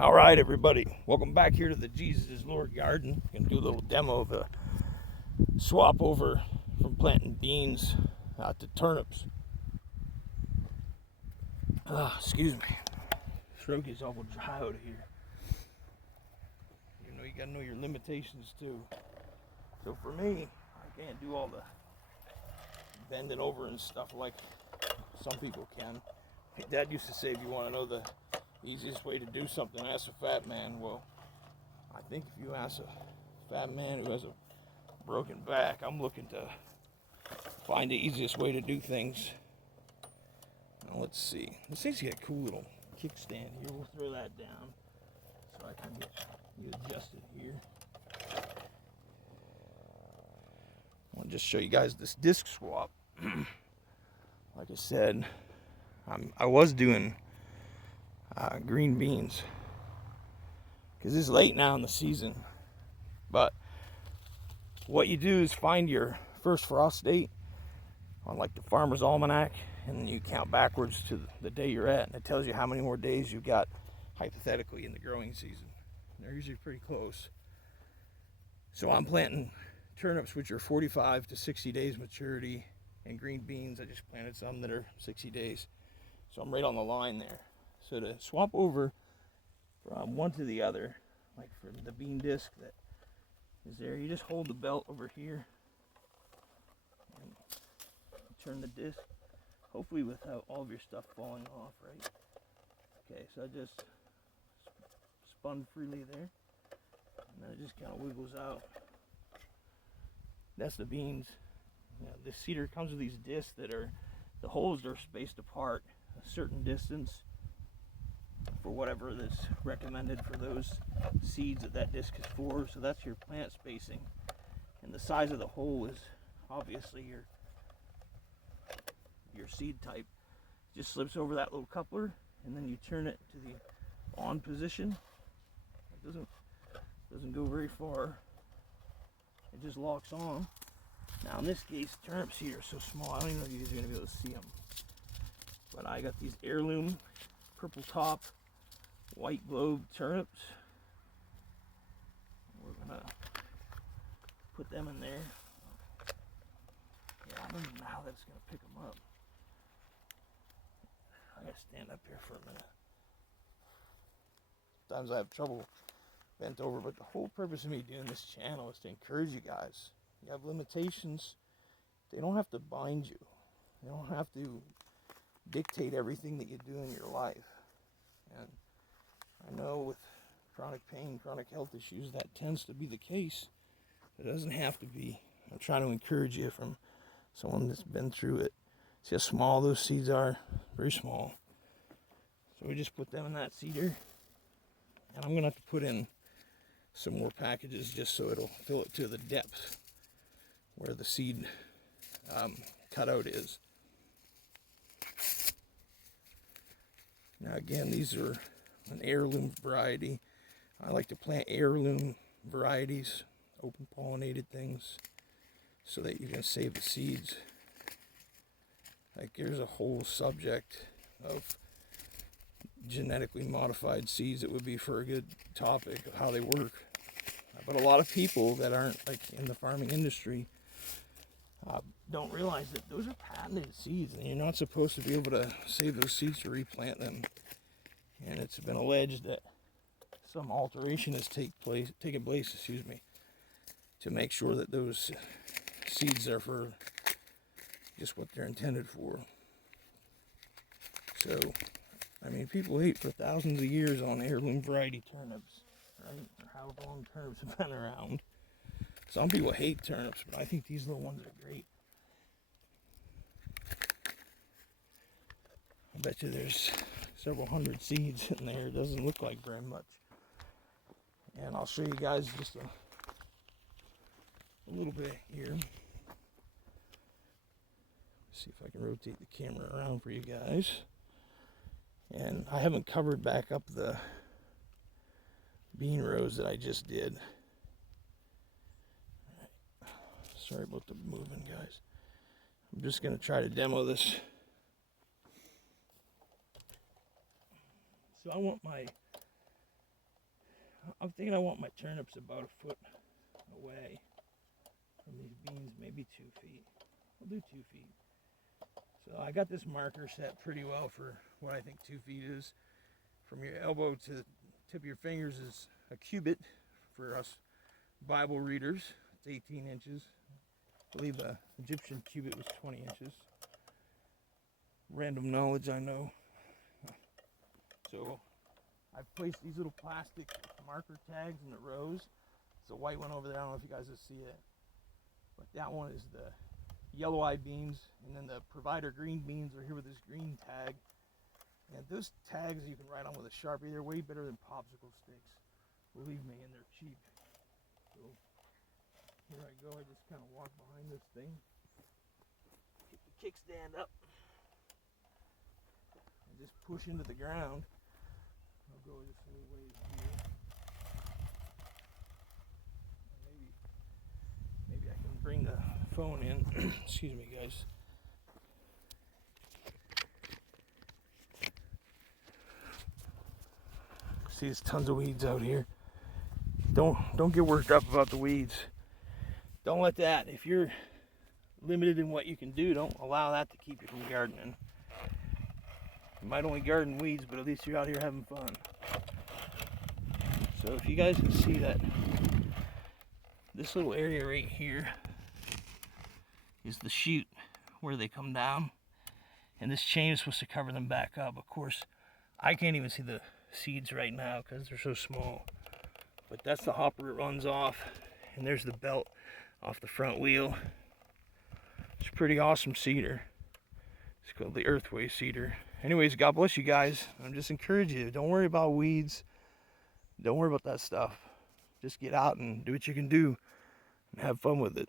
All right, everybody, welcome back here to the Jesus is Lord garden. Gonna do a little demo of a swap over from planting beans to turnips. Excuse me, throat is awful dry out of here. You know, you gotta know your limitations too. So for me, I can't do all the bending over and stuff like some people can. My dad used to say, if you want to know the easiest way to do something, ask a fat man. Well, I think if you ask a fat man who has a broken back, I'm looking to find the easiest way to do things. Now let's see. This thing's got a cool little kickstand here. We'll throw that down so I can get you adjusted here. I want to just show you guys this disc swap. Like I said, I was doing green beans because it's late now in the season, but what you do is find your first frost date on like the Farmer's Almanac, and then you count backwards to the day you're at, and it tells you how many more days you've got hypothetically in the growing season. They're usually pretty close. So I'm planting turnips, which are 45 to 60 days maturity, and green beans, I just planted some that are 60 days. So I'm right on the line there. So to swap over from one to the other, like for the bean disc that is there, you just hold the belt over here and turn the disc, hopefully without all of your stuff falling off, right? Okay, so I just spun freely there, and then it just kind of wiggles out. That's the beans. Now, this seeder comes with these discs that are, the holes are spaced apart a certain distance for whatever that's recommended for those seeds that disc is for. So that's your plant spacing, and the size of the hole is obviously your seed type. It just slips over that little coupler, and then you turn it to the on position. It doesn't go very far. It just locks on. Now in this case, turnips here are so small, I don't even know if you guys are going to be able to see them. But I got these heirloom purple top white globe turnips. We're going to put them in there. Yeah, I don't even know how that's going to pick them up. I got to stand up here for a minute. Sometimes I have trouble bent over, but the whole purpose of me doing this channel is to encourage you guys. You have limitations. They don't have to bind you. They don't have to dictate everything that you do in your life. And I know with chronic pain, chronic health issues, that tends to be the case. It doesn't have to be. I'm trying to encourage you from someone that's been through it. See how small those seeds are? Very small. So we just put them in that seeder. And I'm going to have to put in some more packages just so it'll fill it to the depth where the seed cutout is. Now again, these are an heirloom variety. I like to plant heirloom varieties, open pollinated things, so that you can save the seeds. Like there's a whole subject of genetically modified seeds that would be for a good topic of how they work. But a lot of people that aren't like in the farming industry don't realize that those are patented seeds, and you're not supposed to be able to save those seeds to replant them. And it's been alleged that some alteration has taken place, to make sure that those seeds are for just what they're intended for. So, I mean, people ate for thousands of years on heirloom variety turnips, right? Or however long turnips have been around. Some people hate turnips, but I think these little ones are great. I bet you there's several hundred seeds in there. It doesn't look like very much. And I'll show you guys just a little bit here. See if I can rotate the camera around for you guys. And I haven't covered back up the bean rows that I just did. Sorry about the moving, guys. I'm just going to try to demo this. So I want my I'm thinking I want my turnips about a foot away from these beans, maybe 2 feet. I'll do 2 feet. So I got this marker set pretty well for what I think 2 feet is. From your elbow to the tip of your fingers is a cubit for us Bible readers. It's 18 inches. I believe the Egyptian cubit was 20 inches. Random knowledge, I know. So I've placed these little plastic marker tags in the rows. It's a white one over there. I don't know if you guys will see it. But that one is the yellow-eyed beans. And then the provider green beans are here with this green tag. And those tags you can write on with a Sharpie. They're way better than popsicle sticks. Believe me, and they're cheap. So here I go. I just kind of walk behind this thing. Get the kickstand up. And just push into the ground. I'll go just a little ways here. Maybe I can bring the phone in. Excuse me, guys. See, there's tons of weeds out here. Don't get worked up about the weeds. Don't let that, if you're limited in what you can do, don't allow that to keep you from gardening. You might only garden weeds, but at least you're out here having fun. So if you guys can see that, this little area right here is the chute where they come down. And this chain is supposed to cover them back up. Of course, I can't even see the seeds right now because they're so small. But that's the hopper it runs off. And there's the belt off the front wheel. It's a pretty awesome cedar. It's called the Earthway Seeder. Anyways, God bless you guys. I'm just encouraging you. Don't worry about weeds. Don't worry about that stuff. Just get out and do what you can do and have fun with it.